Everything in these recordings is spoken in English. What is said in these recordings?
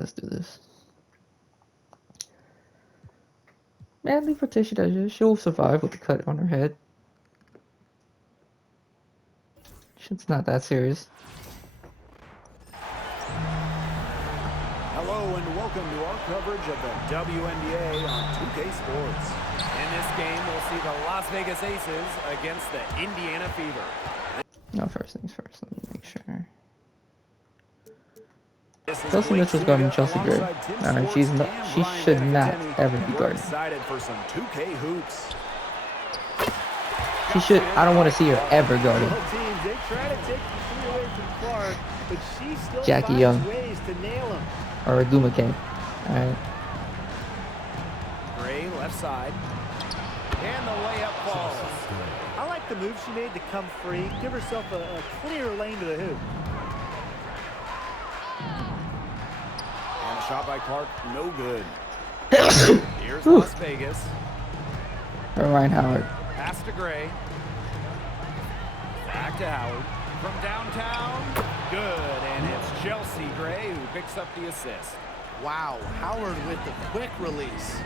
Let's do this. Man, leave Patricia. She'll survive with the cut on her head. Shit's not that serious. Hello and welcome to our coverage of the WNBA on 2K Sports. In this game, we'll see the Las Vegas Aces against the Indiana Fever. No, first things first. Let me make sure. Chelsea Mitchell's guarding Chelsea Gray. Alright, she should not ever be guarding. Excited for some 2K hoops. She should. I don't want to see her ever guarding. They try to take the three away from Clark, but she still Jackie finds Young. ways to nail him. Or Agumake. Alright. Gray left side. And the layup falls. I like the move she made to come free, give herself a clear lane to the hoop. And a shot by Clark, no good. Here's Las Vegas. Or Ryan Howard. Pass to Gray. Back to Howard. From downtown. Good. And it's Chelsea Gray who picks up the assist. Wow, Howard with the quick release.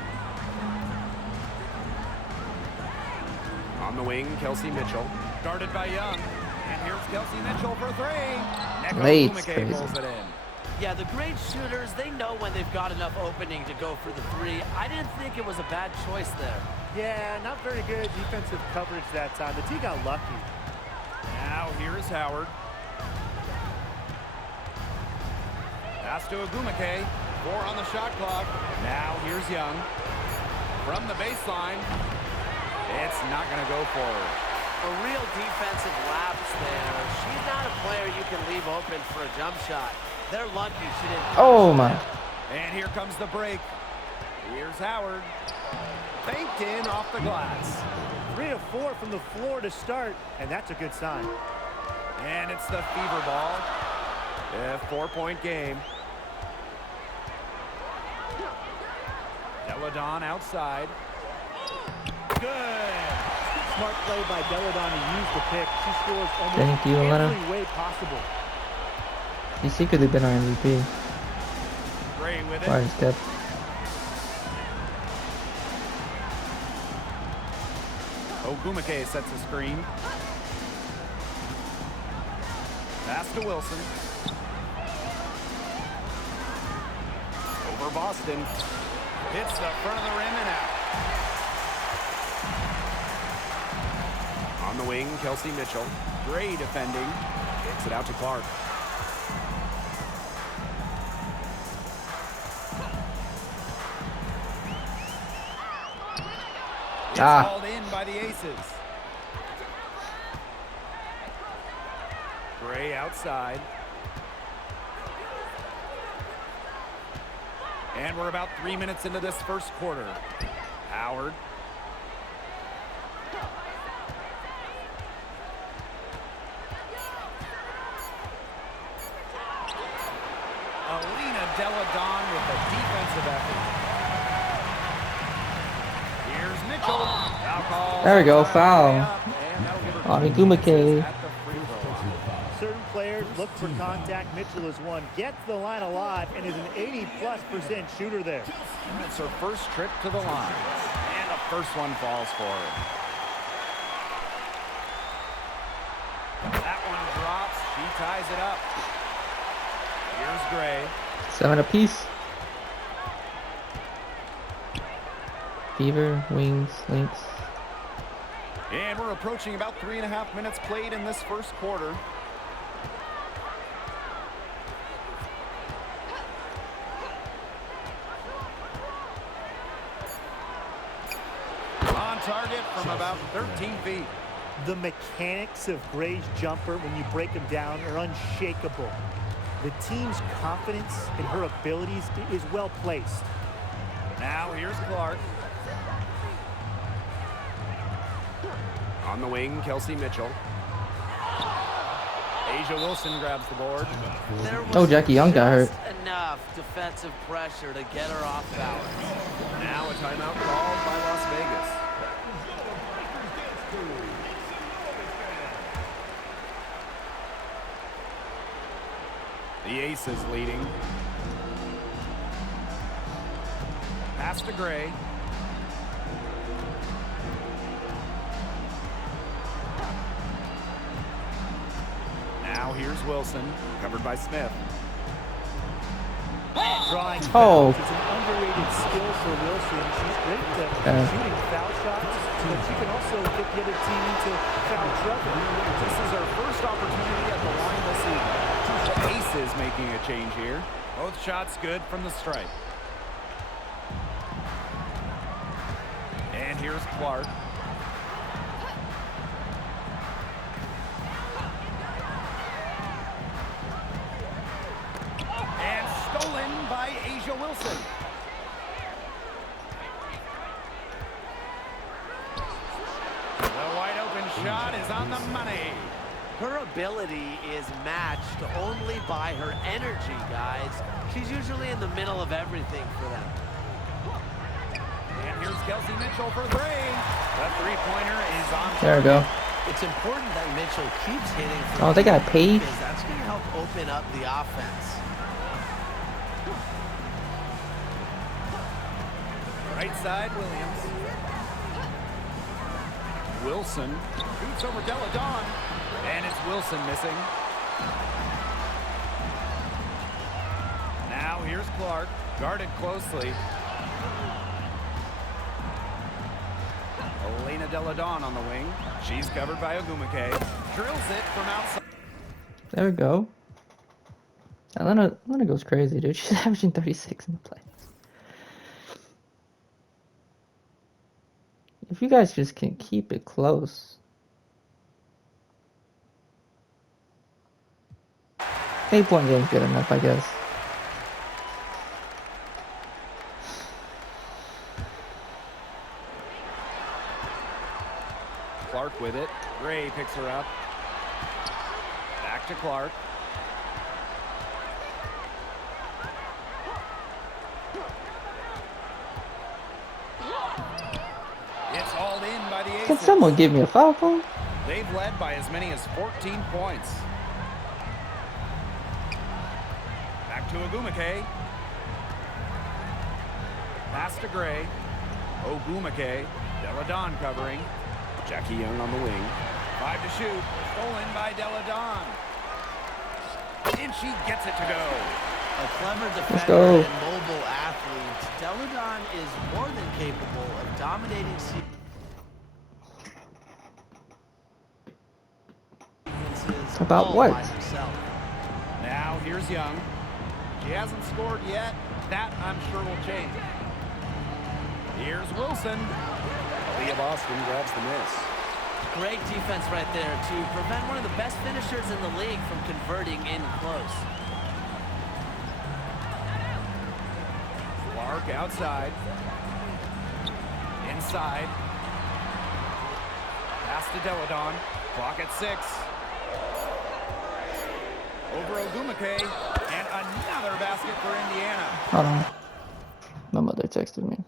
On the wing, Kelsey Mitchell. Guarded by Young. And here's Kelsey Mitchell for three. Late's Neko crazy. pulls it in. Yeah, the great shooters, they know when they've got enough opening to go for the three. I didn't think it was a bad choice there. Yeah, not very good defensive coverage that time. The team got lucky. Now here's Howard. Pass to Agumake. 4 on the shot clock. Now here's Young. From the baseline. It's not going to go forward. A real defensive lapse there. She's not a player you can leave open for a jump shot. They're lucky she didn't. Oh my. And here comes the break. Here's Howard. Banked in off the glass. 3 of 4 from the floor to start, and that's a good sign. And it's the Fever ball. A 4-point game. Deladon outside. Good. Smart play by Deladon to use the pick. She scores almost Thank you, Alana. every way possible. She's secretly been our MVP. Gray with it. Sorry, Steph. Ogumake sets a screen. Pass to Wilson. Over Boston. Hits the front of the rim and out. On the wing, Kelsey Mitchell. Gray defending. Kicks it out to Clark. It's called in by the Aces. Gray outside. And we're about 3 minutes into this first quarter. Howard. Alina Deladon with the defensive effort. Here's Mitchell. Foul call. There we go, foul. And that'll give her On 2 Agumake. at the free throw line. Certain players look for contact. Mitchell is one. Gets the line alive and is an 80+% shooter there. It's her first trip to the line. And the first one falls for her. That one drops. She ties it up. Here's Gray. 7 apiece. Fever, wings, links. And we're approaching about 3.5 minutes played in this first quarter. On target from about 13 feet. The mechanics of Gray's jumper, when you break them down, are unshakable. The team's confidence in her abilities is well placed. Now here's Clark. On the wing, Kelsey Mitchell. Asia Wilson grabs the board. Oh, Jackie Young got hurt. Enough defensive pressure to get her off balance. Now a timeout called by Las Vegas. The Aces leading. Pass to Gray. Now here's Wilson, covered by Smith. Drawing Oh. fouls. It's an underrated skill for Wilson. She's great at shooting foul shots, but she can also get the other team into foul trouble. This is her first opportunity at the line this evening. Ace is making a change here. Both shots good from the stripe. And here's Clark. And stolen by Asia Wilson. The wide open shot is on the money. Her ability is matched only by her energy, guys. She's usually in the middle of everything for them. And here's Kelsey Mitchell for three. The three-pointer is on. There we go. It's important that Mitchell keeps hitting. Oh, they got paid. Because that's going to help open up the offense. Right side, Williams. Wilson shoots over Deladon. And it's Wilson missing. Now here's Clark, guarded closely. Elena Deladon on the wing. She's covered by Ogumake. Drills it from outside. There we go. Atlanta goes crazy, dude. She's averaging 36 in the playoffs. If you guys just can keep it close. 8-point game's good enough, I guess. Clark with it. Gray picks her up. Back to Clark. It's hauled in by the Aces. Can someone give me a foul call? They've led by as many as 14 points. Back to Ogumake. Pass to Gray. Ogumake. Deladon covering. Jackie Young on the wing. 5 to shoot. Stolen by Deladon. And she gets it to go. A clever Let's defender go. and mobile athlete, Deladon is more than capable of dominating sequences About all what? by himself. Now here's Young. She hasn't scored yet. That, I'm sure, will change. Here's Wilson. Leah Boston grabs the miss. Great defense right there to prevent one of the best finishers in the league from converting in close. Clark outside. Inside. Pass to Deladon. Clock at 6. Over Ogumake. And another basket for Indiana. Hold on. My mother texted me.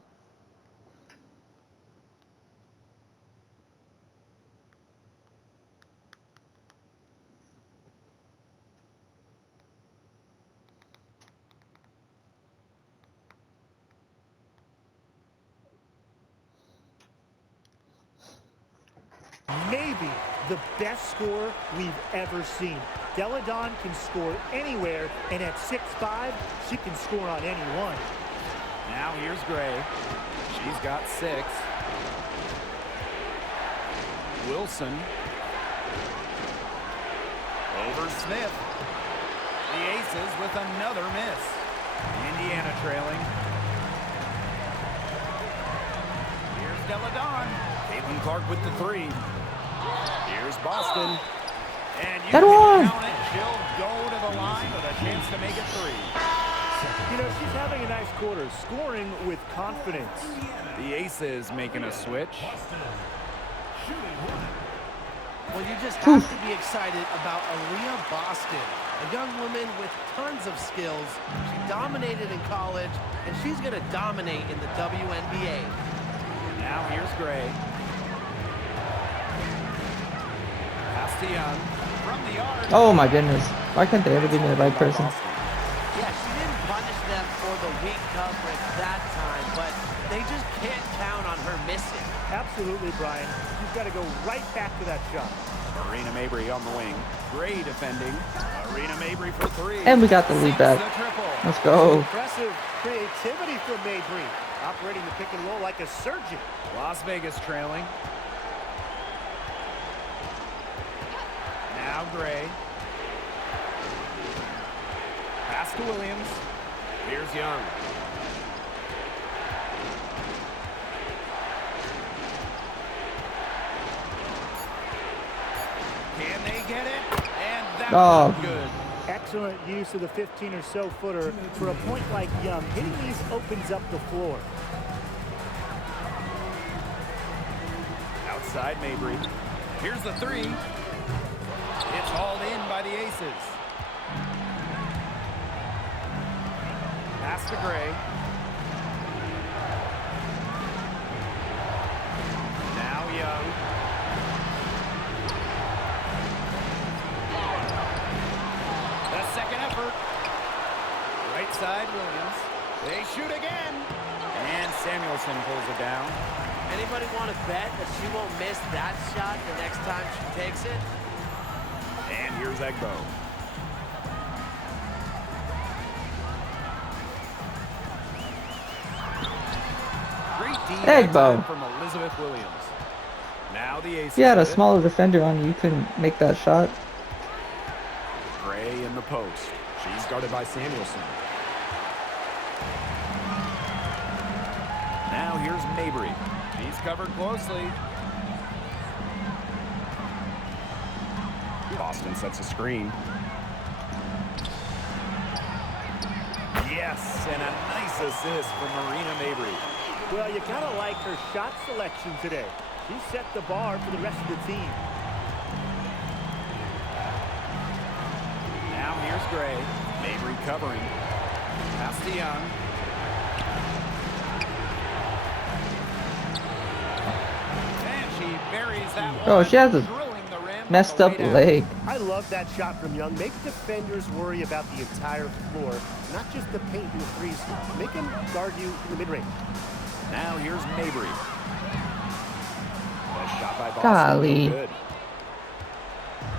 Maybe the best score we've ever seen. Deladon can score anywhere, and at 6'5", she can score on anyone. Now here's Gray. She's got 6. Wilson. Over Smith. The Aces with another miss. Indiana trailing. Here's Deladon. Caitlin Clark with the 3. Here's Boston. And you That can one. count it. She'll go to the line with a chance to make it 3. You know, she's having a nice quarter, scoring with confidence. The Aces making a switch. Well, you just have to be excited about Aaliyah Boston, a young woman with tons of skills. She dominated in college, and she's going to dominate in the WNBA. Now here's Gray. Pass to Young. From the arc. Oh my goodness. Why can't they ever give me the right person? Yeah, she didn't punish them for the weak coverage that time, but they just can't count on her missing. Absolutely, Brian. You've got to go right back to that shot. Marina Mabry on the wing. Gray defending. Marina Mabry for three. And we got the lead back. The triple. Let's go. Impressive creativity from Mabry. Operating the pick and roll like a surgeon. Las Vegas trailing. Now Gray. Pass to Williams. Here's Young. Can they get it? And that's not good. Excellent use of the 15 or so footer. For a point like Young, hitting these opens up the floor. Outside Mabry. Here's the three. It's hauled in by the Aces. Pass to Gray. Now Young. The second effort. Right side Williams. They shoot again. And Samuelson pulls it down. Anybody want to bet that she won't miss that shot the next time she takes it? And here's Egbo. Great D Egbo. from Elizabeth Williams. Now the Aces. If you had a with it. smaller defender on you, you couldn't make that shot. Gray in the post. She's guarded by Samuelson. Now here's Mabry. She's covered closely. Boston sets a screen. Yes, and a nice assist from Marina Mabry. Well, you gotta like her shot selection today. She set the bar for the rest of the team. Now here's Gray. Mabry covering. Pass to Young. And she buries that one. Oh, she has a drilling the rim on messed the up way down. leg. I love that shot from Young. Make defenders worry about the entire floor, not just the paint and the free spot. Make them guard you in the mid-range. Now here's Mabry. The shot by Boston. Golly. No good.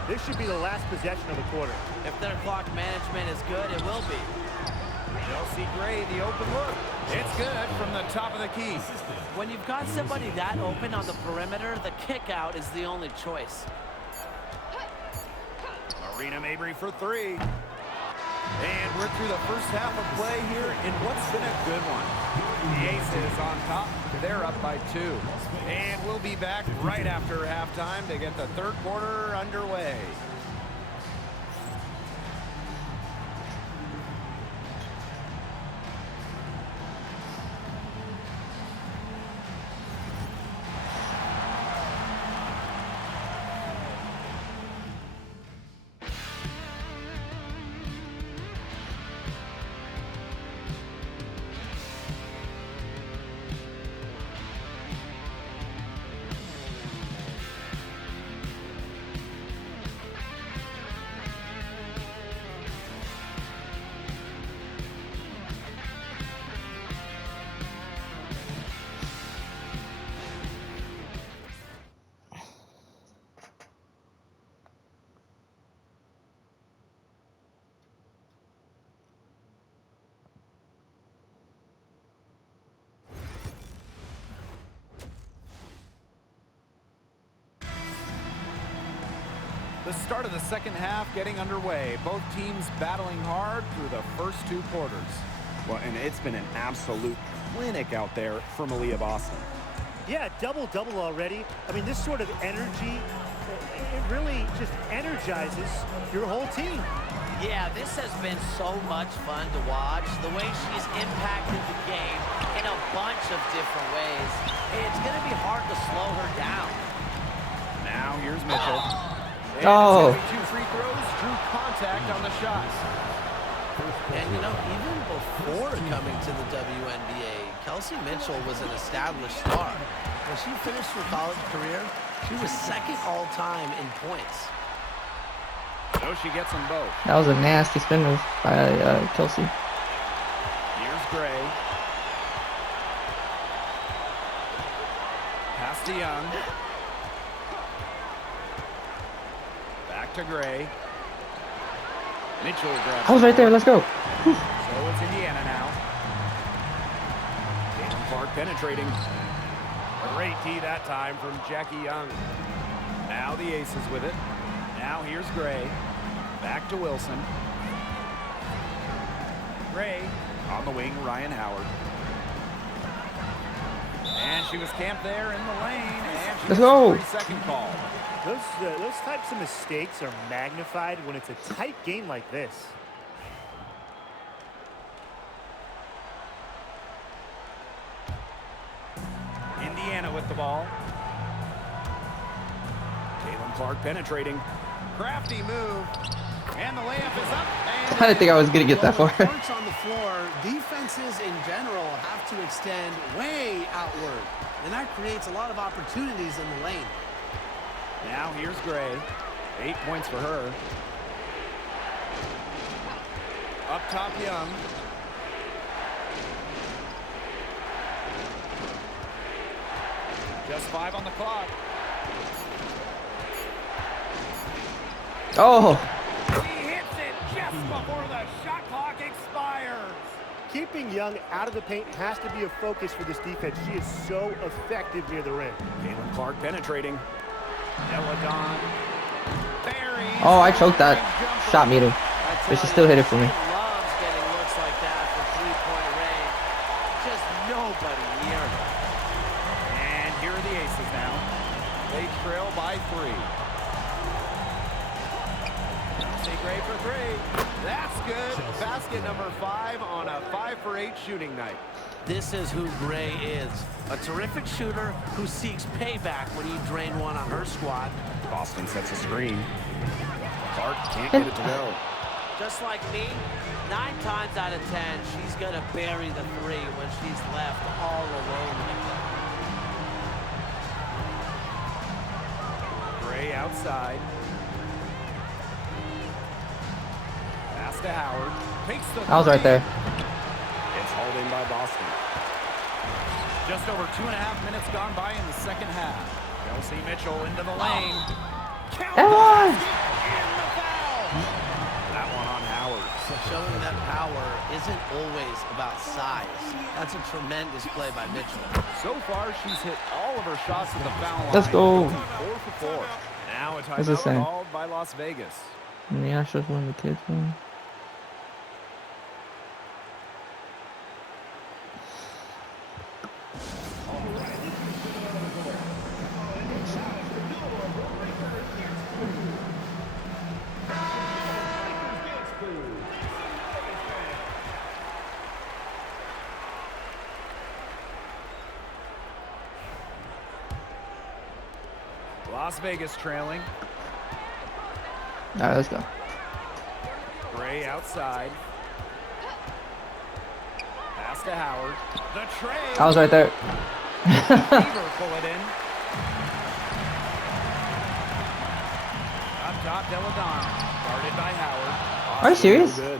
This should be the last possession of the quarter. If their clock management is good, it will be. Chelsea Gray, the open look. It's good from the top of the key. When you've got somebody that open on the perimeter, the kick out is the only choice. Marina Mabry for three. And we're through the first half of play here in what's been a good one. The Aces on top. They're up by 2. And we'll be back right after halftime to get the third quarter underway. The start of the second half getting underway. Both teams battling hard through the first 2 quarters. Well, and it's been an absolute clinic out there for Malia Boston. Yeah, double-double already. I mean, this sort of energy, it really just energizes your whole team. Yeah, this has been so much fun to watch. The way she's impacted the game in a bunch of different ways. It's going to be hard to slow her down. Now here's Mitchell. And Oh. it's gonna be 2 free throws, drew contact on the shots. And, you know, even before coming to the WNBA, Kelsey Mitchell was an established star. When she finished her college career, she was second all-time in points. So she gets them both. That was a nasty spin move by Kelsey. Here's Gray. Pass to Young. Back to Gray. Mitchell grabs. I was right there. Let's go. So it's Indiana now. Caitlin Clark penetrating. Great tee that time from Jackie Young. Now the Aces with it. Now here's Gray. Back to Wilson. Gray on the wing, Ryan Howard. And she was camped there in the lane. And she Let's gets go. a 3-second call. Those types of mistakes are magnified when it's a tight game like this. Indiana with the ball. Caitlin Clark penetrating. Crafty move. And the layup is up. And I didn't think I was gonna get that far. Points on the floor, defenses in general have to extend way outward, and that creates a lot of opportunities in the lane. now here's Gray. 8 points for her. Up top, Young. Just 5 on the clock. Oh, He hits it just before the shot clock expires. Keeping Young out of the paint has to be a focus for this defense. She is so effective near the rim. Caitlin Clark penetrating. Deladon. Buries. oh, I choked that shot meter. But she still hit it for me. She loves getting looks like that from three-point range. Just nobody near her. And here are the Aces now. They trail by 3. Chelsea Gray for 3. That's good. Basket number 5 on a 5 for 8 shooting night. This is who Gray is. A terrific shooter who seeks payback when you drain one on her squad. Boston sets a screen. Clark can't get it to go. Just like me, 9 times out of 10, she's going to bury the 3 when she's left all alone with it. Gray outside. Pass to Howard. Takes the I was right there. It's hauled in by Boston. Just over 2.5 minutes gone by in the second half. Kelsey Mitchell into the lane. Everyone! And the foul. That one on Howard. Showing that power isn't always about size. That's a tremendous play by Mitchell. So far, she's hit all of her shots at the foul line. Let's go. 4 for 4. Now a What's this timeout saying? called by Las Vegas. Yeah, shows one of the kids. Man. Las Vegas trailing. All right, let's go. Gray outside. Pass to Howard. The trail. I was right there. Beaver pull it in. Up top, Deladon. Guarded by Howard. Are you serious? Good.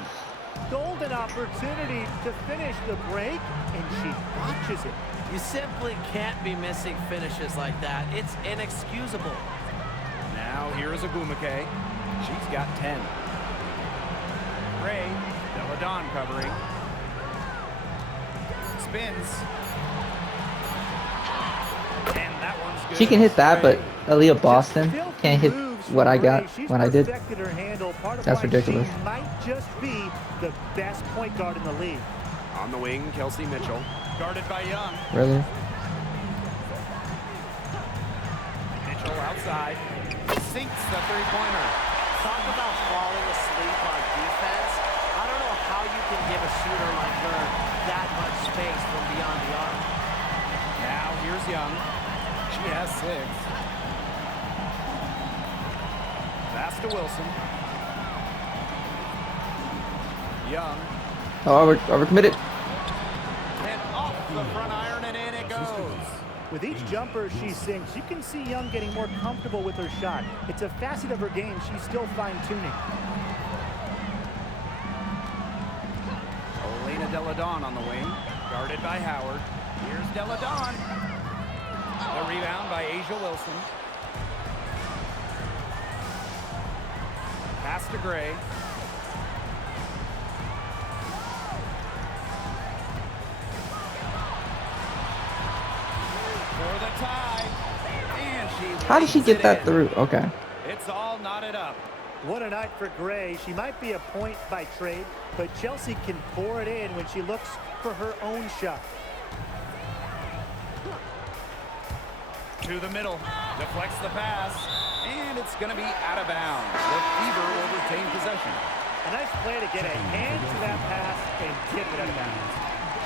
Golden opportunity to finish the break, and she botches it. You simply can't be missing finishes like that. It's inexcusable. Now here's Agumake. She's got 10. Gray. Deladon covering. Spins. And that one's good. She can hit that, but Aaliyah Boston Filthy can't hit moves what from I got Gray. She's when I did. perfected her handle. Part of That's why ridiculous. She might just be the best point guard in the league. On the wing, Kelsey Mitchell. Guarded by Young. Really? Mitchell outside. Sinks the three-pointer. Talk about falling asleep on defense. I don't know how you can give a shooter like her that much space from beyond the arc. Now here's Young. She has 6. Pass to Wilson. Young. Oh, overcommitted. And off the front iron and in it goes. With each jumper she sinks, you can see Young getting more comfortable with her shot. It's a facet of her game she's still fine-tuning. Elena Delle Donne on the wing, guarded by Howard. Here's Delle Donne. The rebound by Asia Wilson. Pass to Gray. For the tie. And she How did she lays get it that in. through? Okay. It's all knotted up. What a night for Gray. She might be a point by trade, but Chelsea can pour it in when she looks for her own shot. To the middle, deflects the pass, and it's going to be out of bounds. The Fever will retain possession. A nice play to get a hand to that pass and tip it out of bounds.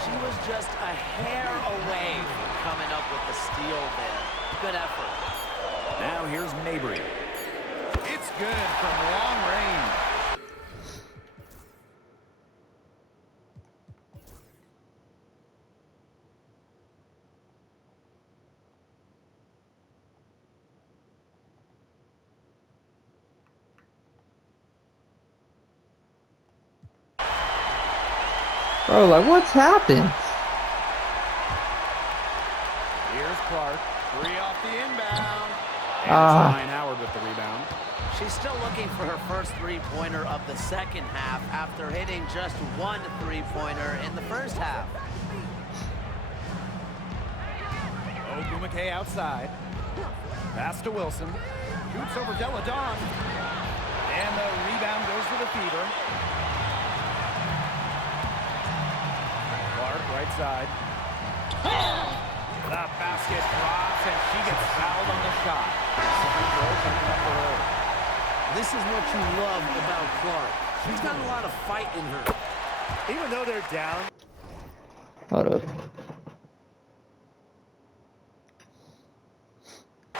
She was just a hair away from coming up with the steal there. Good effort. Now here's Mabry. It's good from long range. Bro, like, what's happened? Here's Clark. 3 off the inbound. And Ah. it's Ryan Howard with the rebound. She's still looking for her first three-pointer of the second half after hitting just one three-pointer in the first half. Ogumake outside. Pass to Wilson. Shoots over Delle Donne. And the rebound goes to the Fever. Clark, right side. The basket drops, and she gets fouled on the shot. Free throw coming up for her. This is what you love about Clark. She's got a lot of fight in her. Even though they're down, Hold up.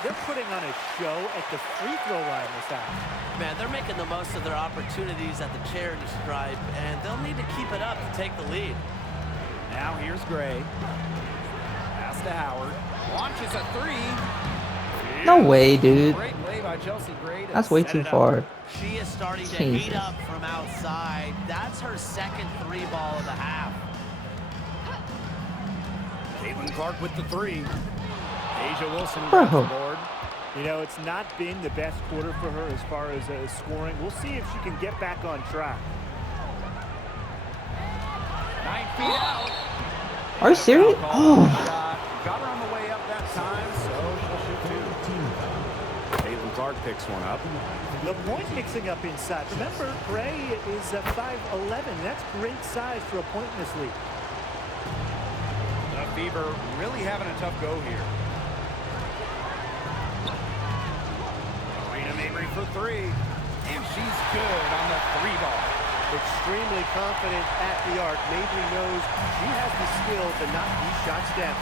they're putting on a show at the free throw line this half. Man, they're making the most of their opportunities at the charity stripe, and they'll need to keep it up to take the lead. Now here's Gray. Pass to Howard. Launches a 3. No way, dude. Great play by Chelsea Gray. to That's way set too it up. far. She is starting to Jesus. heat up from outside. That's her second three ball of the half. Caitlin Clark with the 3. Asia Wilson Bro. grabs the board. You know, it's not been the best quarter for her as far as scoring. We'll see if she can get back on track. 9 feet out. Are you serious? Foul call. Oh. Got her on the way up that time, so she'll shoot 2. Caitlin Clark picks one up. The point mixing up inside. Remember, Gray is 5'11". That's great size for a point in this league. The Fever really having a tough go here. Marina Mabry for 3. And she's good on the 3 ball. Extremely confident at the arc. Mabry knows she has the skill to knock these shots down.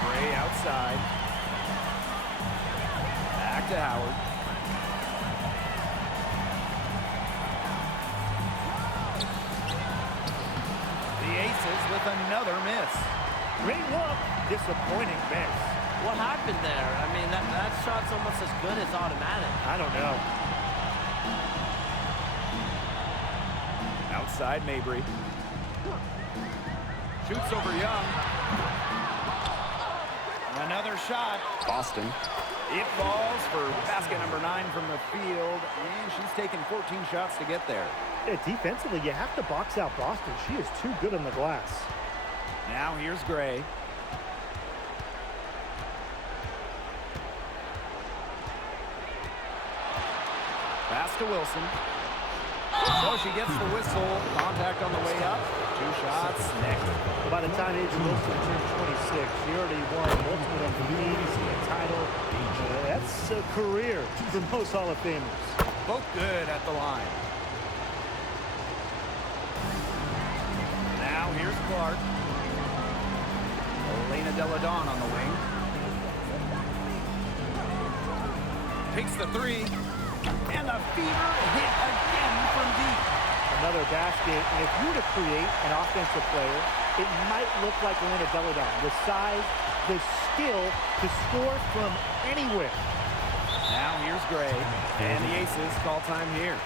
Gray outside. Back to Howard. The Aces with another miss. Great look. Disappointing miss. What happened there? I mean, that shot's almost as good as automatic. I don't know. Outside Mabry. Shoots over Young. Another shot. Boston. It falls for basket number 9 from the field, and she's taken 14 shots to get there. Yeah, defensively, you have to box out Boston. She is too good on the glass. Now here's Gray. Pass to Wilson. So she gets the whistle. Contact on the way up. 2 shots. Next. By the time Asia Wilson turned 26, she already won multiple MVPs, a title. That's a career for most Hall of Famers. Both good at the line. Now here's Clark. Elena Delle Donne on the wing. Takes the 3. And the Fever hit again from deep. Another basket, and if you were to create an offensive player it might look like Elena Deladon. The size, the skill to score from anywhere. Now here's Gray, and the Aces call time here.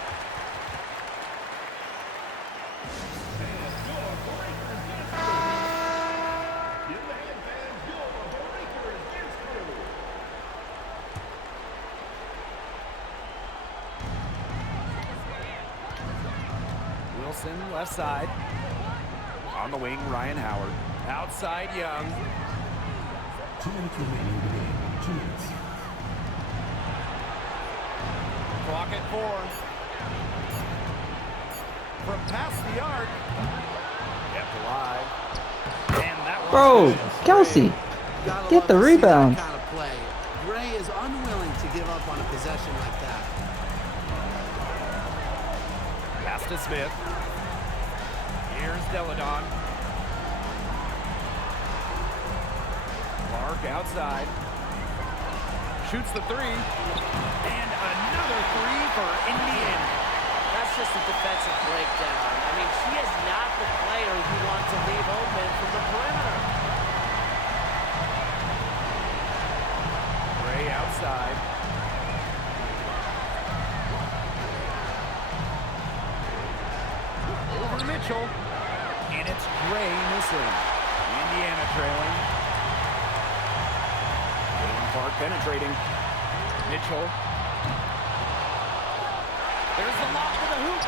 Wilson, left side. On the wing, Ryan Howard. Outside, Young. 2 minutes remaining in the game. 2 minutes. Clock at 4. From past the arc. Kept alive. And that one's Bro, good. Kelsey, Gotta get love the to see that rebound. kind of play. Gray is unwilling to give up on a possession like that. Pass to Smith. Here's Deladon. Clark outside. Shoots the 3. And another 3 for Indiana. That's just a defensive breakdown. I mean, she is not the player you want to leave open from the perimeter. Gray outside. Over Mitchell. And it's Gray missing. Indiana trailing. Clark penetrating. Mitchell. There's the lock to the hoop.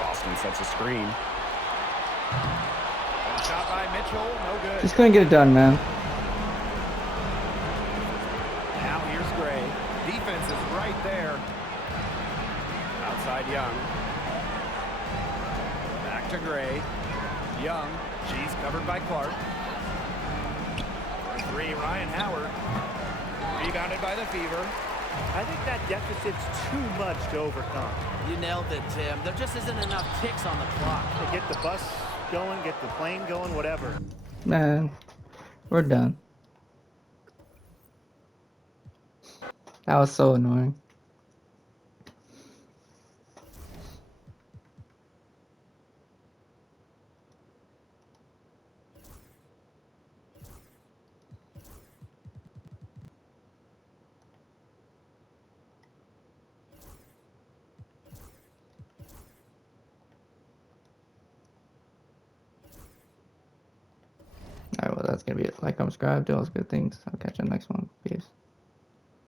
Boston sets a screen. One shot by Mitchell, no good. Just couldn't get it done, man. Now here's Gray. Defense is right there. Outside Young. Back to Gray. Young. She's covered by Clark. For 3, Ryan Howard. Rebounded by the Fever. I think that deficit's too much to overcome. You nailed it, Tim. There just isn't enough ticks on the clock. They get the bus going, get the plane going, whatever. Man, we're done. That was so annoying. Alright, well, that's gonna be it. Like, comment, subscribe, do all those good things. I'll catch you in the next one. Peace.